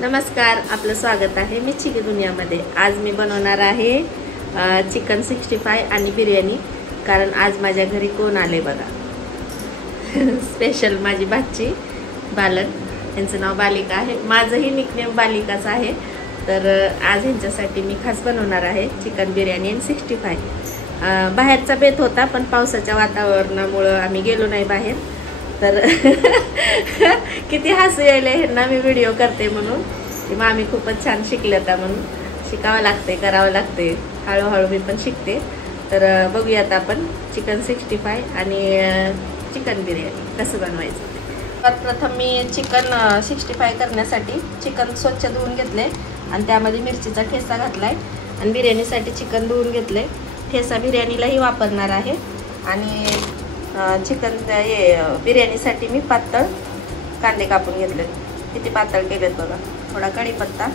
नमस्कार, आपलं स्वागत आहे मिर्ची दुनियामध्ये। आज मी बनवणार आहे चिकन 65 आणि बिर्याणी। कारण आज माझ्या घरी कोण आले बघा। स्पेशल माझी भाची बालन, यांचं नाव बालिका आहे, माझंही निकनेम बालिकाच आहे। तर आज यांच्यासाठी मी खास बनवणार आहे चिकन बिर्याणी आणि 65। बाहेरचा बेत होता, पण पावसाच्या वातावरणामुळे आम्ही गेलो नाही बाहेर। तर किती हसू यायले ह्यांना मी व्हिडिओ करते म्हणून की मामी खूपच छान शिकलेता, म्हणून शिकावं लागते, करावं लागते, हळूहळू मी पण शिकते। तर बघूयात आपण चिकन 65 आणि चिकन बिर्याणी कसं बनवायचं। प्रथम मी चिकन 65 करण्यासाठी चिकन स्वच्छ धुवून घेतले आणि त्यामध्ये मिरचीचा ठेचा घातलाय आणि बिर्याणीसाठी चिकन धुवून घेतले। ठेचा बिर्याणीलाही वापरणार आहे आणि चिकन बिर्याणीसाठी मी पातळ कांदे कापून घेतले। किती पातळ केलेत बघा। थोडा कढीपत्ता,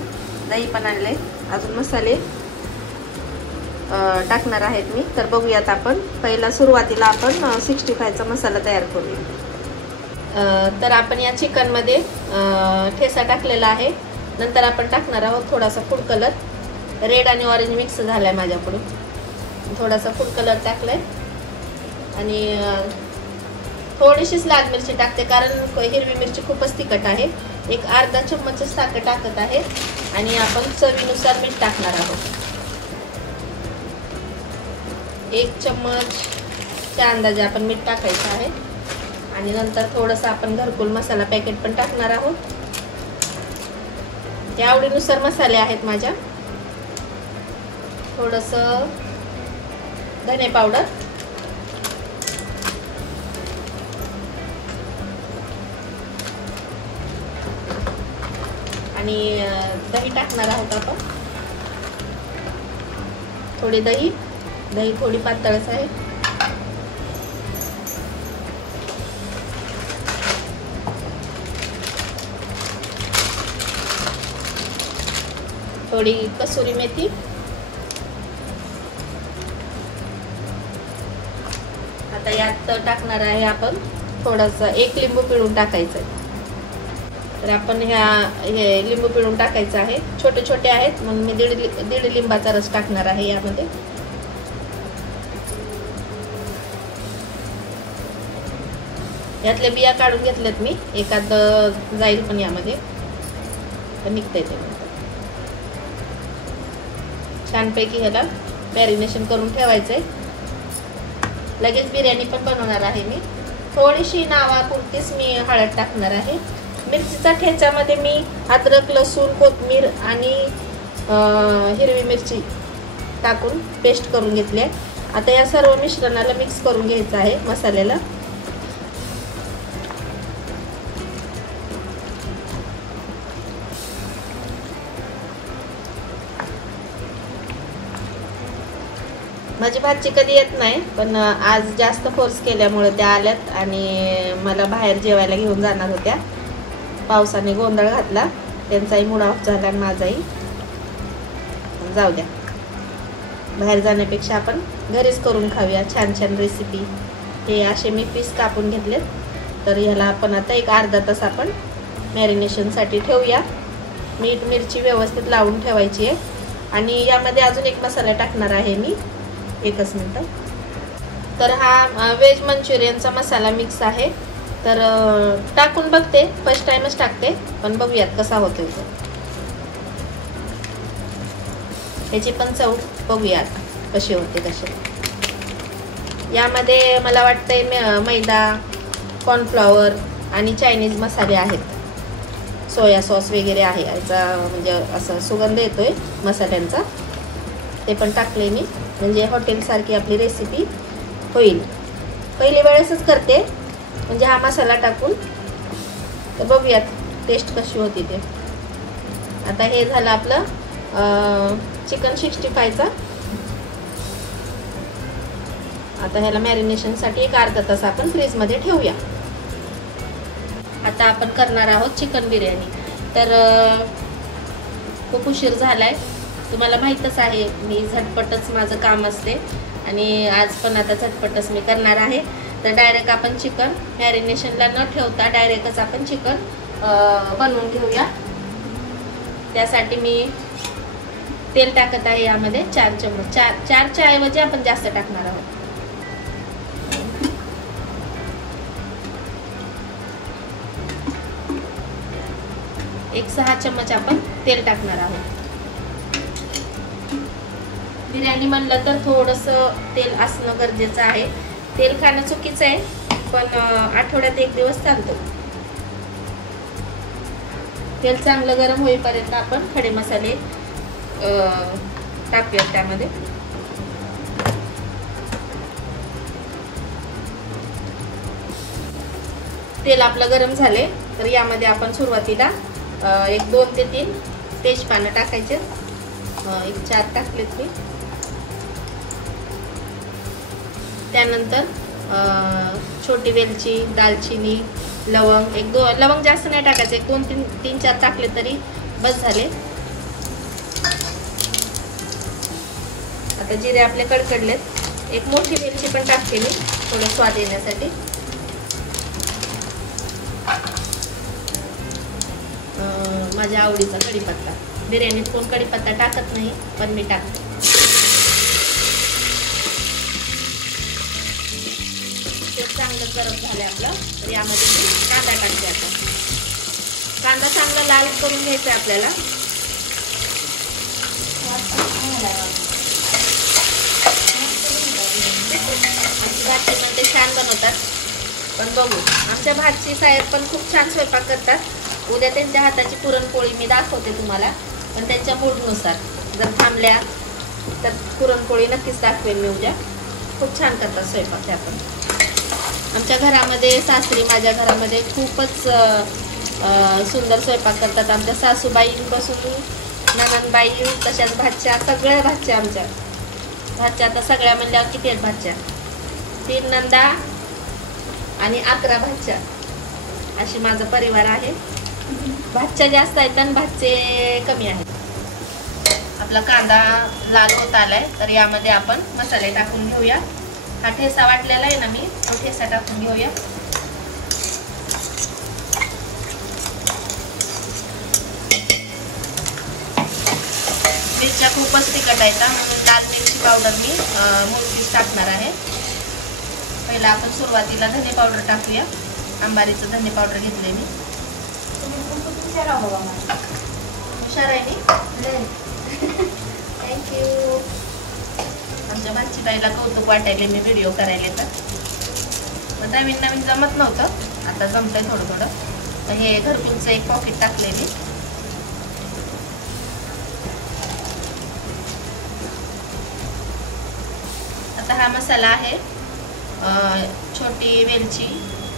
दही पण आणले, अजून मसाले टाकणार आहेत मी। तर बघूयात आपण। पहिला सुरुवातीला आपण 65चा मसाला तयार करूया। तर आपण या चिकन मध्ये ठेचा टाकलेला आहे। नंतर आपण टाकणार आहोत थोडासा फूड कलर। रेड आणि ऑरेंज मिक्स झालाय माझ्याकडून, थोडासा फूड कलर टाकलाय आणि थोडीशीच लाल मिरची टाकते कारण हिरवी मिरची खूपच तिखट आहे। एक अर्धा चम्मच साखर टाकत आहे आणि आपण चवीनुसार मीठ टाकणार आहोत। 1 चम्मचच्या अंदाजे आपण मीठ टाकायचं आहे आणि नंतर थोडंसं आपण घरकुल मसाला पॅकेट पण टाकणार आहोत। त्या आवडीनुसार मसाले आहेत माझ्या। थोडंसं धने पावडर आणि दही टाकणार आहोत आपण। थोडी दही थोडी पातळच आहे। थोडी कसुरी मेथी, आता यात टाकणार आहे आपण थोडंसं 1 लिंबू पिळून टाकायचं आहे। तर आपण हे लिंबू पिळून टाकायचं आहे। छोटे छोटे आहेत मग मी दीड लिंबाचा रस टाकणार आहे यामध्ये। यातले बिया काढून घेतलेत मी, एखाद जाईल पण यामध्ये निघते ते। छानपैकी ह्याला मॅरिनेशन करून ठेवायचंय। लगेच बिर्याणी पण बनवणार आहे मी। थोडीशी नावापुरतीच मी हळद टाकणार आहे। मिरचीचा ठेच्यामध्ये मी अद्रक, लसूण, कोथिंबीर आणि हिरवी मिरची टाकून पेस्ट करून घेतली आहे। आता या सर्व मिश्रणाला मिक्स करून घ्यायचं आहे मसाल्याला। माझी भाची कधी येत नाही, पण आज जास्त फोर्स केल्यामुळे त्या आल्यात आणि मला बाहेर जेवायला घेऊन जाणार होत्या। पावसाने गोंधळ घातला, त्यांचाही मूड ऑफ झाला आणि माझाही। जाऊ द्या, बाहेर जाण्यापेक्षा आपण घरीच करून खाऊया छान छान रेसिपी। हे असे मी पीस कापून घेतलेत। तर ह्याला आपण आता एक अर्धा तास आपण मॅरिनेशनसाठी ठेवूया। मीठ मिरची व्यवस्थित लावून ठेवायची आहे आणि यामध्ये अजून एक मसाला टाकणार आहे मी, एकच मिनिट। तर हा व्हेज मंचुरियनचा मसाला मिक्स आहे। तर टाकून बघते, फर्स्ट टाइमच टाकते, पण बघूयात कसा होतोय तो। ह्याची पण चव बघूयात कशी होते कशी। यामध्ये मला वाटतंय मैदा, कॉर्नफ्लॉवर आणि चायनीज मसाले आहेत, सोया सॉस वगैरे आहे। याचा म्हणजे असं सुगंध येतोय मसाल्यांचा, ते पण टाकले मी, म्हणजे हॉटेलसारखी आपली रेसिपी होईल। पहिली वेळेसच करते म्हणजे हा मसाला टाकून। तर बघूयात टेस्ट कशी होती ते। आता हे झालं आपलं चिकन 65चा। आता ह्याला मॅरिनेशनसाठी एक अर्धा तास आपण फ्रीजमध्ये ठेवूया। आता आपण करणार आहोत चिकन बिर्याणी। तर खूप उशीर झालाय, तुम्हाला माहीतच आहे मी झटपटच माझं काम असते आणि आज पण आता झटपटच मी करणार आहे। तर डायरेक्ट आपण चिकन मॅरिनेशनला न ठेवता डायरेक्टच आपण चिकन बनवून घेऊया। त्यासाठी मी तेल टाकत आहे यामध्ये 4 चम्मच. 4च्या ऐवजी आपण जास्त टाकणार आहोत. एक 6 चम्मच आपण तेल टाकणार आहोत. बिर्याणी म्हणलं तर थोडंसं तेल असणं गरजेचं आहे. तेल खाणं चुकीचं आहे, पण आठवड्यात 1 दिवस चालतो. तेल चांगलं गरम होईपर्यंत आपण खडे मसाले टाकूयात त्यामध्ये. तेल आपलं गरम झाले तर यामध्ये आपण सुरुवातीला 2 ते 3 तेजपानं टाकायचे. 4 टाकलेत मी. त्यानंतर छोटी वेलची, दालचिनी, लवंग, लवंग जास्त नाही टाकायचे, 1 2 3 4 टाकले तरी बस झाले. आता जिरे आपले कडकडलेत. 1 मोठी वेलची पण टाकते मी थोडं स्वाद येण्यासाठी. माझ्या आवडीचा कढीपत्ता. बिर्याणीत कोण कढीपत्ता टाकत नाही, पण मी टाकते. ते चांगलं गरम झाले आपलं, तर यामध्ये मी कांदा टाकते. आता कांदा चांगला लाल करून घ्यायचा आपल्याला. भाजी पण ते छान बनवतात, पण बघू. आमच्या भाची साहेब पण खूप छान स्वयंपाक करतात. उद्या त्यांच्या हाताची पुरणपोळी मी दाखवते तुम्हाला, पण त्यांच्या मूडनुसार. जर थांबल्या तर पुरणपोळी नक्कीच दाखवेल मी उद्या. खूप छान करतात स्वयंपाक त्या पण. आमच्या घरामध्ये सासरी, माझ्या घरामध्ये खूपच सुंदर स्वयंपाक करतात. आमच्या सासूबाईंपासून ननंदबाई, तशाच भाच्या, सगळ्या भाच्या आमच्या. भाच्या आता सगळ्या म्हणल्यावर किती आहेत भाच्या? 3 नंदा आणि 11 भाच्या, अशी माझा परिवार आहे. भाच्या जास्त आहेत आणि भाचे कमी आहेत. आपला कांदा लाल होत आलाय, तर यामध्ये आपण मसाले टाकून घेऊया. हा ठेसा वाटलेला आहे ना मी, तो ठेसा टाकून घेऊया. मिरच्या खूपच तिखट आहेत, म्हणून लाल मिरची पावडर मी मोठीच टाकणार आहे. पहिला आपण सुरुवातीला धने पावडर टाकूया. अंबारीचं धने पावडर घेतले मी. हुशार आहे मी. थँक्यू. आमच्या भाजीताईला कौतुक वाटायले मी व्हिडिओ करायला. तर नवीन नवीन जमत नव्हतं, आता जमतंय थोडं थोडं. तर हे घरकुलचं 1 पॉकेट टाकले मी. आता हा मसाला आहे छोटी वेलची,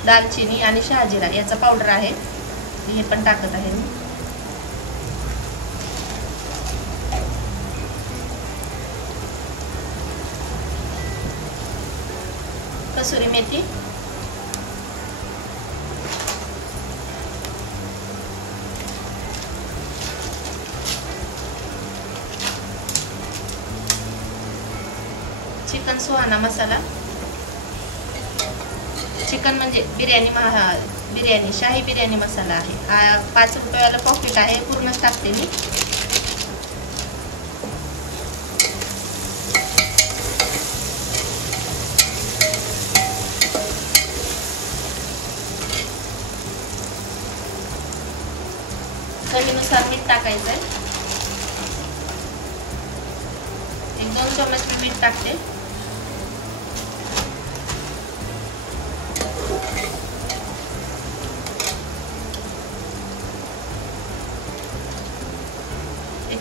दालचिनी आणि शहाजिरा याचा पावडर आहे. हे पण टाकत आहे मी. कसुरी मेथी, चिकन सुहाना मसाला. चिकन म्हणजे बिर्याणी शाही बिर्याणी मसाला आहे हा. 5 रुपयाला पॉकेट आहे, पूर्णच टाकते मी. चवीनुसार मीठ टाकायचं आहे. 1-2 चम्मच मी मीठ टाकते.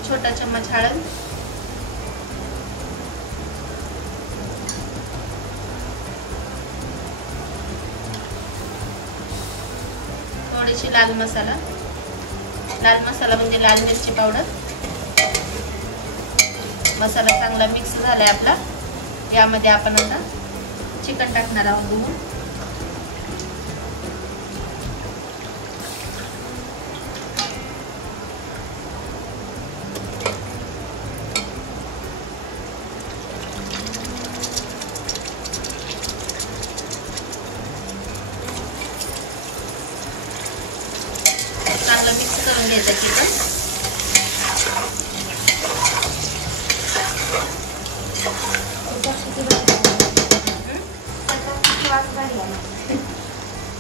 छोटा चम्मच हळद, थोडीशी लाल मसाला म्हणजे लाल मिरची पावडर. मसाला चांगला मिक्स झालाय आपला. यामध्ये आपण आता चिकन टाकणार आहोत धुवून. चांगलं मिक्स करून घ्यायचं चिकन.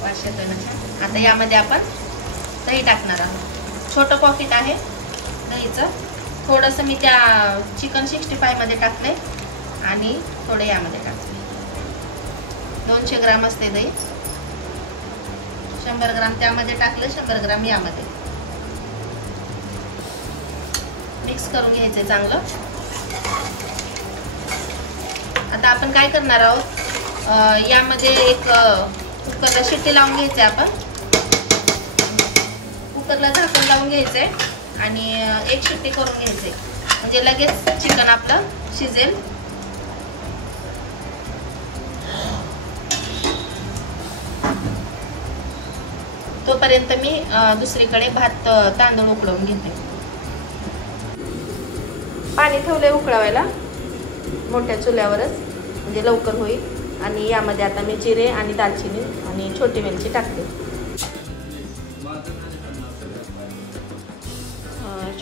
वास येतोय ना छान. आता यामध्ये आपण दही टाकणार आहोत. छोटं पॉकेट आहे दहीचं. थोडंसं मी त्या चिकन 65 मध्ये टाकले आणि थोडं यामध्ये टाकले. 200 ग्राम असते दही. 100 ग्राम त्यामध्ये टाकलं, 100 ग्राम यामध्ये. मिक्स करून घ्यायचंय चांगलं. आता आपण काय करणार आहोत, यामध्ये एक कुकरला शिट्टी लावून घ्यायचे. आपण कुकरला झाकण लावून घ्यायचंय आणि एक शिट्टी करून घ्यायचे, म्हणजे लगेच चिकन आपलं शिजेल. तोपर्यंत मी दुसरीकडे भात तांदूळ उकळवून घेते. पाणी ठेवलंय उकळवायला मोठ्या चुल्यावरच, म्हणजे लवकर होईल. आणि यामध्ये आता मी जिरे आणि दालचिनी आणि छोटी वेलची टाकते.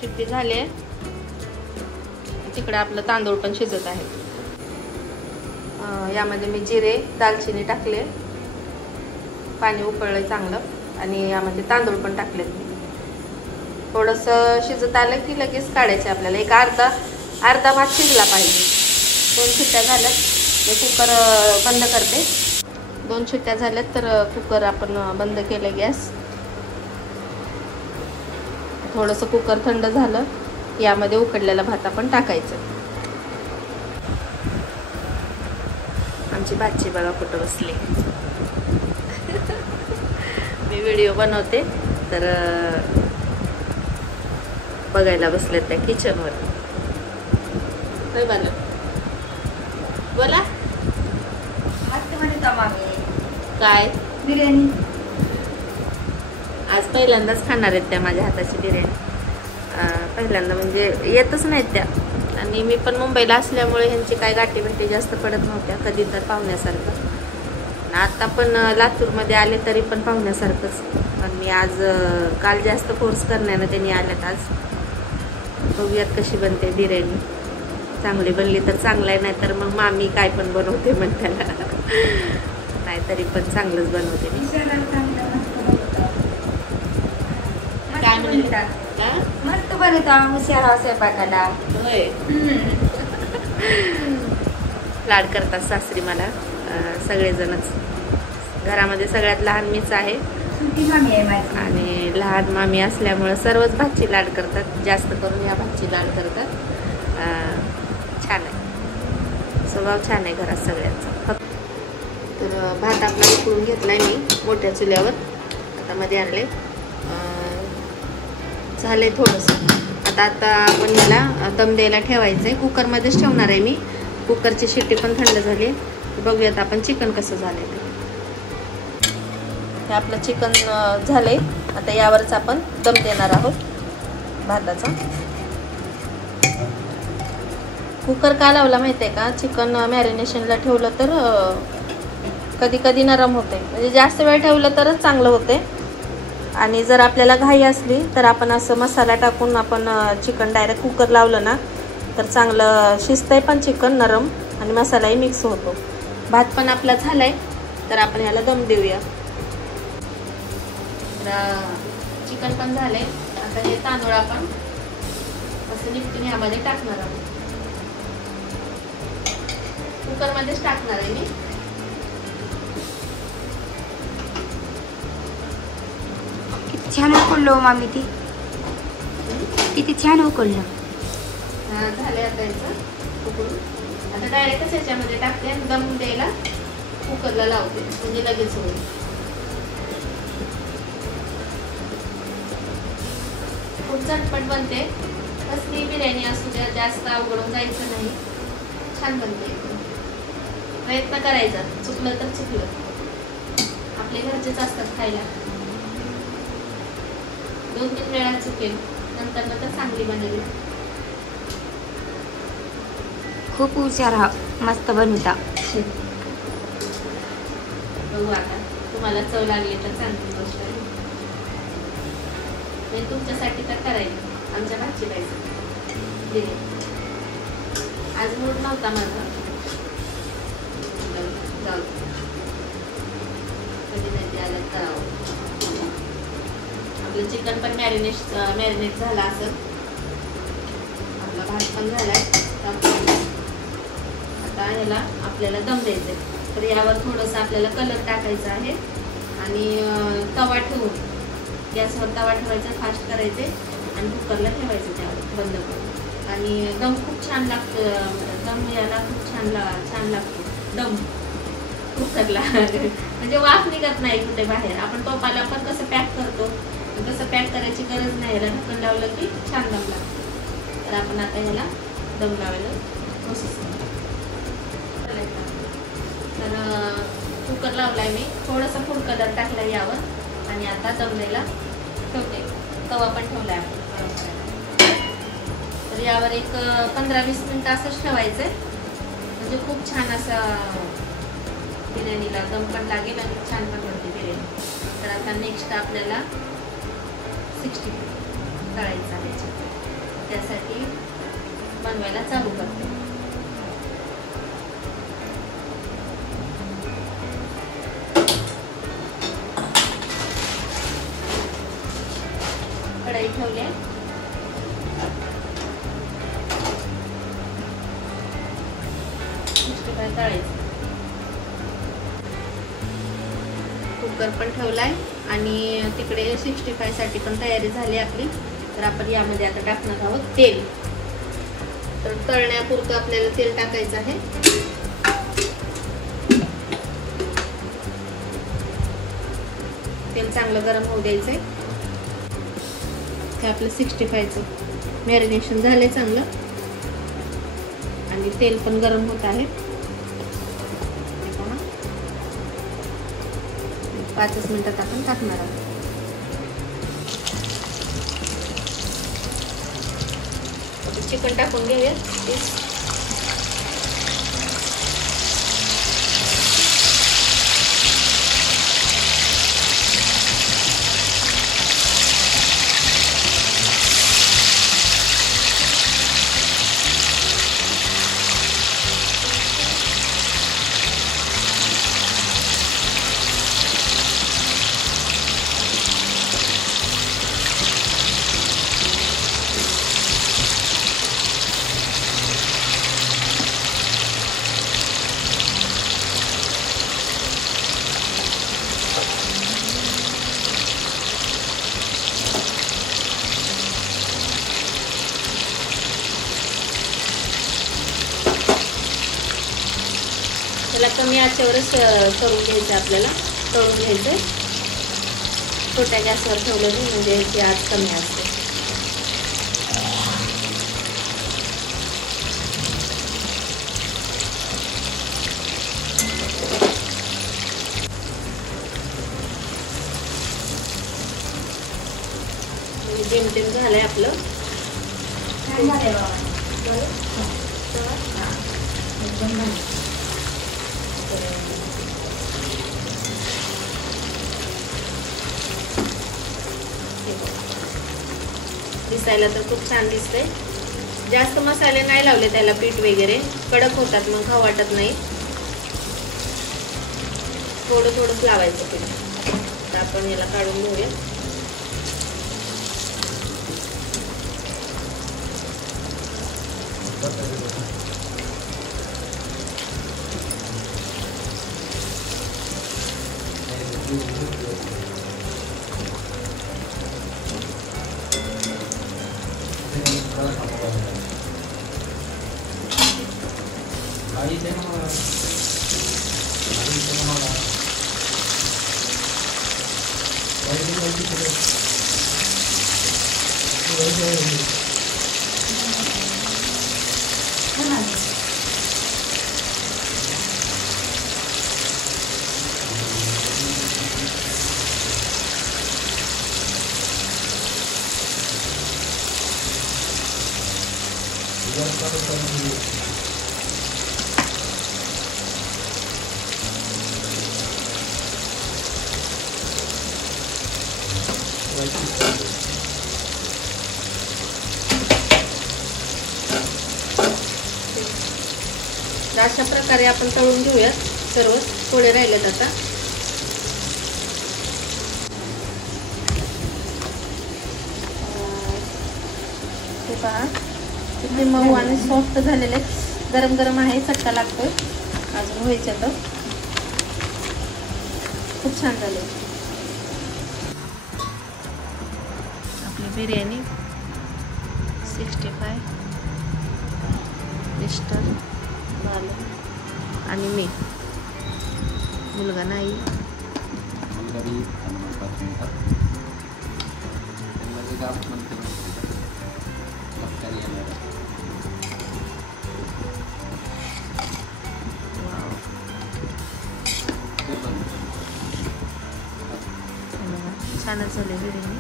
शिट्टी झाली आहे. तिकडे आपलं तांदूळ पण शिजत आहे. यामध्ये मी जिरे दालचिनी टाकले, पाणी उकळलंय चांगलं आणि यामध्ये तांदूळ पण टाकलेत. थोडंसं शिजत आलं की लगेच काढायचे आपल्याला. एक अर्धा भात शिजला पाहिजे. 2 शिट्ट्या झाल्यात मी कुकर बंद करते. 2 शिट्ट्या झाल्यात तर कुकर आपण बंद केलं गॅस. थोडंसं कुकर थंड झालं, यामध्ये उकडलेला भात आपण टाकायचं. आमची भाची बघा कुठं बसली. मी व्हिडिओ बनवते तर बघायला बसले त्या किचनवर. बोला बोला. काय बिर्याणी आज पहिल्यांदाच खाणार आहेत त्या माझ्या हाताची बिर्याणी. पहिल्यांदा म्हणजे येतच नाहीत त्या. आणि मी पण मुंबईला असल्यामुळे ह्यांची काय गाठी भेटी जास्त पडत नव्हत्या, कधी तर पाहुण्यासारखं. आता पण लातूरमध्ये आले तरी पण पाहुण्यासारखंच. पण मी आज काल जास्त फोर्स करण्यानं त्यांनी आल्यात. आज बघूयात कशी बनते बिर्याणी. चांगली बनली तर चांगलं आहे, नाहीतर मग मामी काय पण बनवते म्हणताना. नाही तरी पण चांगलंच बनवते मी. काय म्हणतात मस्त बनवता हुशार स्वयंपाकाला. होय. लाड करतात सासरी मला सगळेजणच. घरामध्ये सगळ्यात लहान मीच आहे आणि लहान मामी असल्यामुळे सर्वच भाची लाड करतात. जास्त करून या भाची लाड करतात. छान आहे, स्वभाव छान आहे घरात सगळ्यांचा. तर भात आपला उकळून घेतलाय मी मोठ्या चुल्यावर. आता मध्ये आणले झाले थोडंसं. आता आपण याला दम द्यायला ठेवायचं आहे. कुकरमध्येच ठेवणार आहे मी. कुकरची शिट्टी पण थंड झाली. बघूयात आपण चिकन कसं झालंय ते. आपलं चिकन झालंय. आता यावरच आपण दम देणार आहोत भाताचा. कुकर का लावला माहिती आहे का, चिकन मॅरिनेशनला ठेवलं तर कधी कधी नरम होते. म्हणजे जास्त वेळ ठेवलं तरच चांगलं होते. आणि जर आपल्याला घाई असली तर आपण असं मसाला टाकून आपण चिकन डायरेक्ट कुकर लावलं ना तर चांगलं शिजतंय पण चिकन नरम आणि मसालाही मिक्स होतो. भात पण आपला झालाय तर आपण याला दम देऊया. चिकन पण झालंय. आता हे तांदूळ आपण असं निपटून यामध्ये टाकणार आहोत. कुकरमध्येच टाकणार आहे मी. छान उकळलो मामी. ती किती छान उकळलं. झाले आता याचं उकळून. आता डायरेक्टच याच्यामध्ये टाकते आणि दम द्यायला कुकरला लावते, म्हणजे लगेच होईल. खूप झटपट बनते. कसली बिर्याणी असू द्या, जास्त अवघडून जायचं नाही. छान बनते. प्रयत्न करायचा, चुकलं तर चुकलं. आपले घरचेच असतात खायला. 2-3 वेळा चुकेल, नंतर तर चांगली बनेल. खूप हुशार मस्त बनवता. बघू आता तुम्हाला चव लागली तर चांगली गोष्ट आहे. तुमच्यासाठी तर करायचं. आमच्या भाची पाहिजे आज मूड नव्हता माझा. जाऊ कधी नाही आलं करावं. आपलं चिकन पण मॅरिनेट झालं असेल. आपला भात पण झालाय. आता ह्याला आपल्याला दम द्यायचे. तर यावर थोडंसं आपल्याला कलर टाकायचा आहे आणि तवा ठेवून गॅसवर तवा ठेवायचा, फास्ट करायचे आणि कुकरला ठेवायचं त्यावर बंद करून. आणि दम खूप छान लागतं. दम याला खूप छान लागतो दम कुकरला. म्हणजे वाफ निघत नाही कुठे बाहेर. आपण टोपाला पण कसं पॅक करतो तसं पॅक करायची गरज नाही. याला ढक्कन लावलं की छान दम लागतो. तर आपण आता ह्याला दम लावायला प्रोसेस करू. तर कुकर लावलाय मी. थोडासा फूड कलर टाकलाय यावर आणि आता दम द्यायला ठेवते. तवा पण ठेवलाय आपण. तर यावर एक 15-20 मिनिटं असंच ठेवायचंय. म्हणजे खूप छान असं बिर्याणीला दम पण लागेल आणि छान पण बनते बिर्याणी. तर आता नेक्स्ट आपल्याला 65 तळायचं आहे. त्यासाठी बनवायला चालू करते. कढई ठेवली आहे. तळायचं. कुकर पण ठेवलाय आणि तिकडे 65 साठी पण तयारी झाली आपली. तर आपण यामध्ये आता टाकणार आहोत तेल. तर तळण्यापुरतं आपल्याला तेल टाकायचं आहे. तेल चांगलं गरम होऊ द्यायचंय. हे आपलं 65चं मॅरिनेशन झालंय चांगलं आणि तेल पण गरम होत आहे. 5 मिनिटात आपण टाकणार आहोत. चिकन टाकून घेऊयात. त्याला कमी आचेवरच करून घ्यायचं. आपल्याला तळून घ्यायचं. छोट्या गॅसवर ठेवलं नाही म्हणजे याची आच कमी असते. जेमतेम झालंय आपलं. दिसायला तर खूप छान दिसतंय. जास्त मसाले नाही लावले त्याला, पीठ वगैरे कडक होतात मग खाऊ वाटत नाही. थोडं थोडंच लावायचं पीठ. तर आपण याला काढून घेऊया. अशा प्रकारे आपण तळून घेऊयात सर्व. थोडे राहिलेत आता. हे पहा किती मऊ आणि सॉफ्ट झालेले. गरम गरम आहे, चटका लागतोय. अजून व्हायचं तर खूप छान झाले आपली बिर्याणी. 65 मिस्टर, बालू आणि मी. मुलगा नाही. छानच झाले बिर्याणी.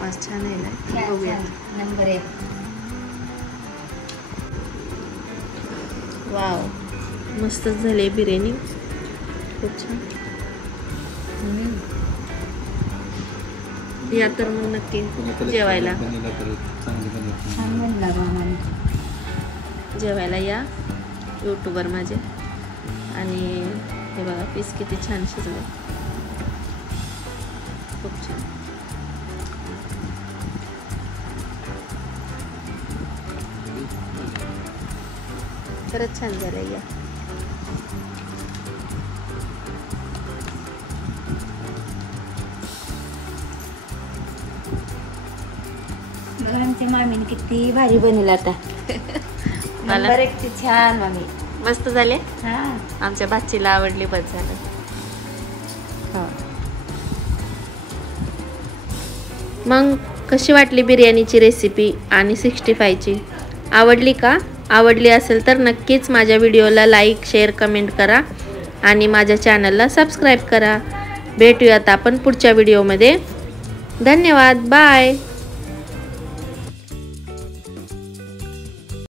वास छान आहे ना. बघूया. नंबर 1. वाव, मस्तच झाली बिर्याणी. खूप छान. या तर मग नक्की जेवायला. छान बनला मामा. जेवायला या यूट्यूबर माझे. आणि हे बघा पीस किती छान शिजले. खूप छान. खरंच छान झालं. या बघा आमच्या मामीने किती भारी बनवलं आता. नंबर 1 ची छान मामी. मस्त झाले. हा, आमच्या भाचीला आवडली. बस झालं. मग कशी वाटली बिर्याणीची रेसिपी आणि 65ची? आवडली का? आवडली असेल तर नक्कीच माझ्या व्हिडिओला लाईक, शेअर, कमेंट करा आणि माझ्या चॅनलला सबस्क्राईब करा. भेटूयात आपण पुढच्या व्हिडिओमध्ये. धन्यवाद. बाय.